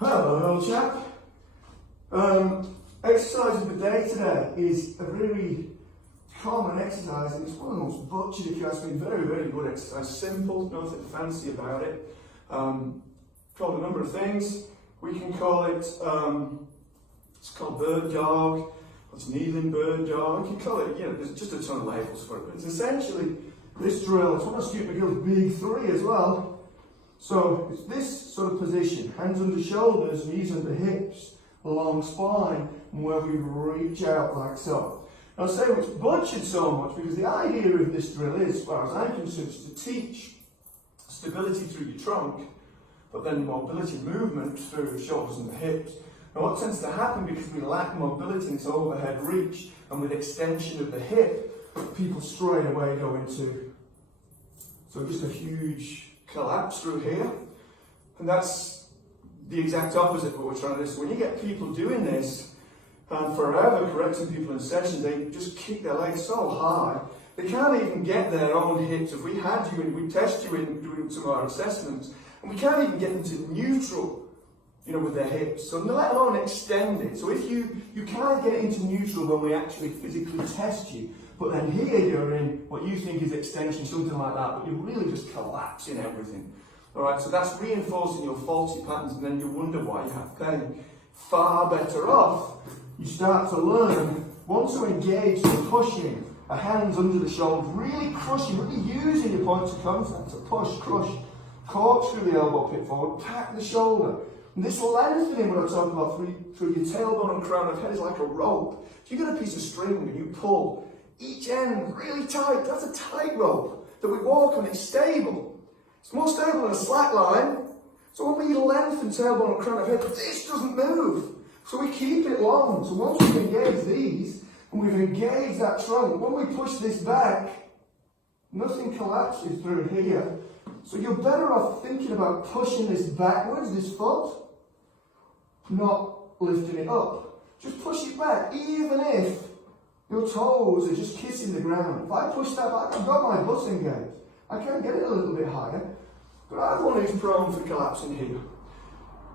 Hello, old chap. Exercise of the day today is a very common exercise, and it's one of the most butchered, if you ask me. Very, very good exercise. Simple, nothing fancy about it. Called a number of things. We can call it, it's called bird dog, it's kneeling bird dog. We can call it, there's just a ton of labels for it. But it's essentially this drill. It's one of Stuart McGill's big three as well. So it's this sort of position, hands under shoulders, knees under hips, along spine, and where we reach out like so. Now, I'll say it's butchered so much because the idea of this drill is, as far as I'm concerned, is to teach stability through your trunk, but then mobility movement through the shoulders and the hips. Now, what tends to happen because we lack mobility in this overhead reach, and with extension of the hip, people straight away go into just a huge collapse through here, and that's the exact opposite of what we're trying to do. So when you get people doing this and forever correcting people in sessions, they just kick their legs so high they can't even get their own hips. If we had you and we test you in doing some of our assessments, and we can't even get them to neutral, with their hips, so let alone extend it. So if you can't get into neutral when we actually physically test you, but then here you're in what you think is extension, something like that, but you're really just collapsing everything. All right, so that's reinforcing your faulty patterns, and then you wonder why you have pain. Far better off, you start to learn, once you engage the pushing, a hands under the shoulders, really crushing, really using your points of contact to push, crush, corkscrew the elbow pit forward, pack the shoulder. And this lengthening, what I'm talking about, through your tailbone and crown of head is like a rope. So you get a piece of string and you pull each end really tight. That's a tight rope that we walk on. It's stable. It's more stable than a slack line. So when we lengthen tailbone and crown of head, this doesn't move. So we keep it long. So once we've engaged these, and we've engaged that trunk, when we push this back, nothing collapses through here. So you're better off thinking about pushing this backwards, this foot, not lifting it up. Just push it back, even if your toes are just kissing the ground. If I push that back, I've got my butt engaged. I can get it a little bit higher, but I'm one who's prone for collapsing here.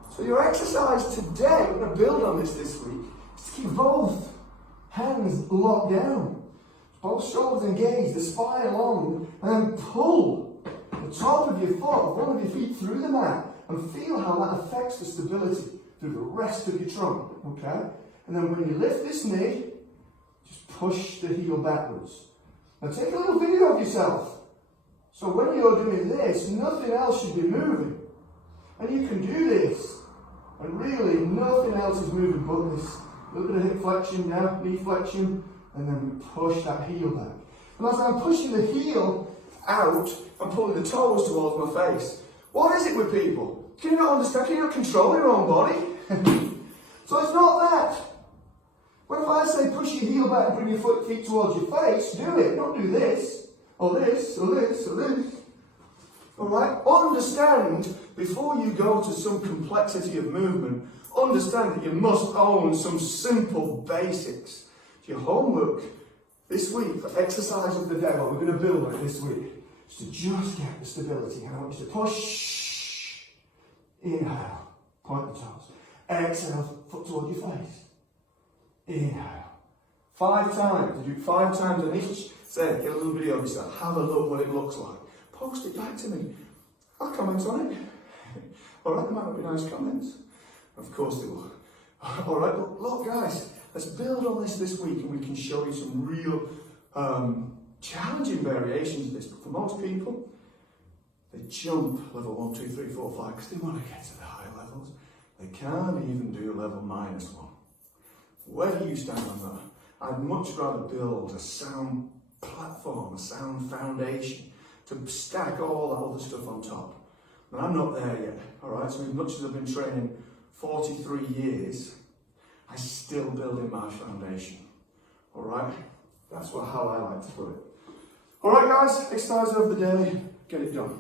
So your exercise today, we're going to build on this week, is to keep both hands locked down, both shoulders engaged, the spine long, and then pull the top of your foot, one of your feet through the mat, and feel how that affects the stability through the rest of your trunk, okay? And then when you lift this knee, just push the heel backwards. Now take a little video of yourself. So when you're doing this, nothing else should be moving. And you can do this, and really nothing else is moving but this. A little bit of hip flexion now, knee flexion, and then we push that heel back. And as I'm pushing the heel out, I'm pulling the toes towards my face. What is it with people? Can you not understand? Can you not control your own body? So it's not that. When if I say push your heel back and bring your feet towards your face, do it. Don't do this, or this, or this, or this. Alright? Understand, before you go to some complexity of movement, understand that you must own some simple basics. Your homework this week for exercise of the day, what we're going to build on this week, is to just get the stability. And I want you to push, inhale, point the toes, exhale, foot towards your face, inhale. 5 times, do 5 times on each. Say, get a little video of yourself, have a look what it looks like. Post it back to me. I'll comment on it. Alright, there might not be nice comments. Of course they will. Alright, but look guys, let's build on this week, and we can show you some real challenging variations of this. But for most people, they jump level 1, 2, 3, 4, 5 because they want to get to the higher levels. They can't even do level -1. Where do you stand on that? I'd much rather build a sound platform, a sound foundation, to stack all that other stuff on top. And I'm not there yet, alright? So as much as I've been training 43 years, I'm still building my foundation, alright? That's how I like to put it. Alright guys, exercise of the day, get it done.